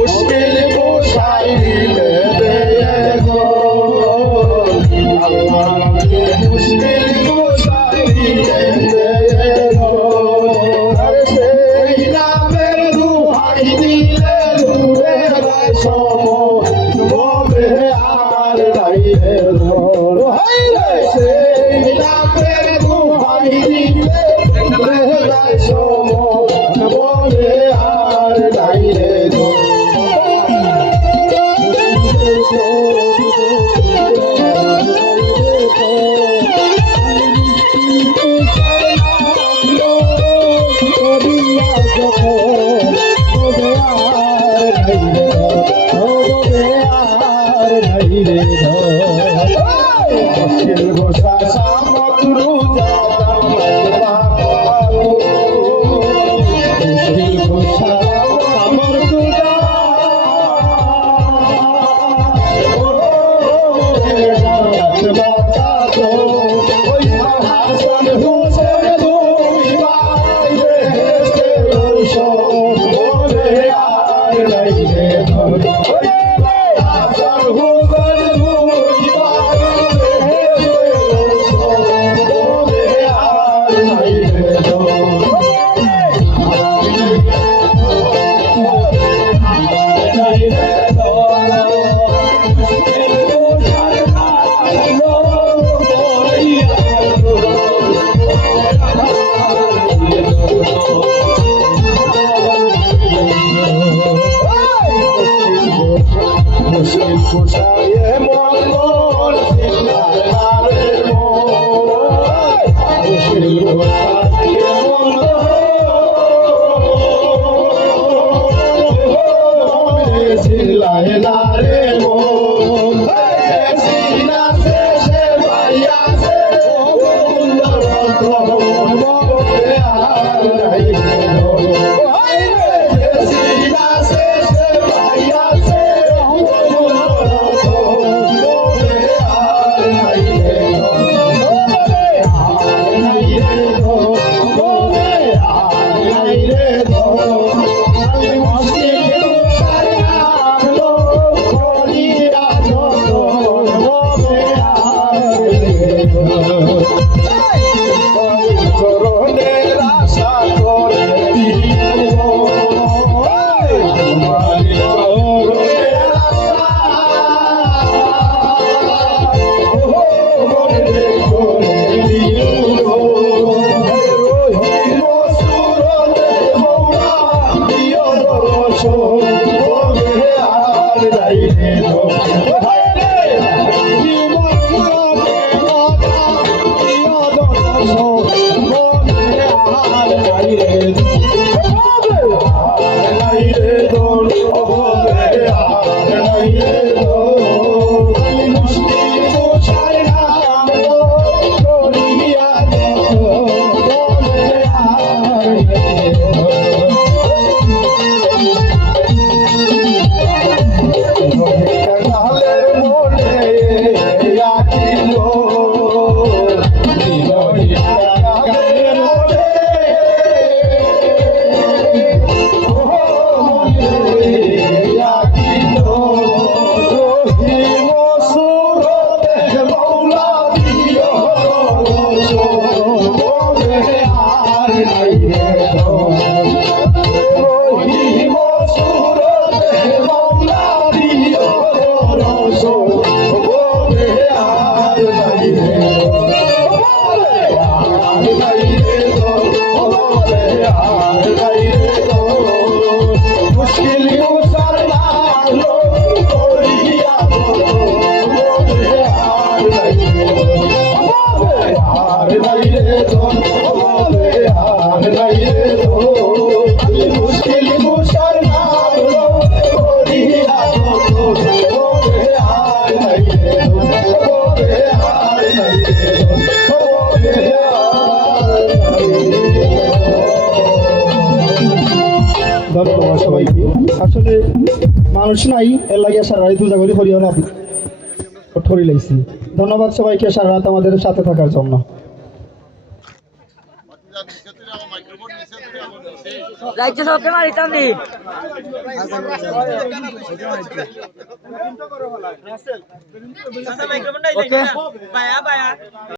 মুশকিল মুশাইলে দে গো আল্লাহ মুশকিল মুশাইলে দে গো আরে সেই নামের দুহাই দিলে দূরে সম বলে আর গাইলে ধর হাই রে সেই নামের দুহাই দিলে দূরে সম বলে আর গাইলে ধর ধন্যবাদ সবাইকে। আসলে মানুষ নাই এর লাগে সারা রাত পূজা করি হরিও না ঠরি লাগছি। ধন্যবাদ সবাইকে সারা রাত আমাদের সাথে থাকার জন্য। যাইছে সবকে মারিতাম নি ওকে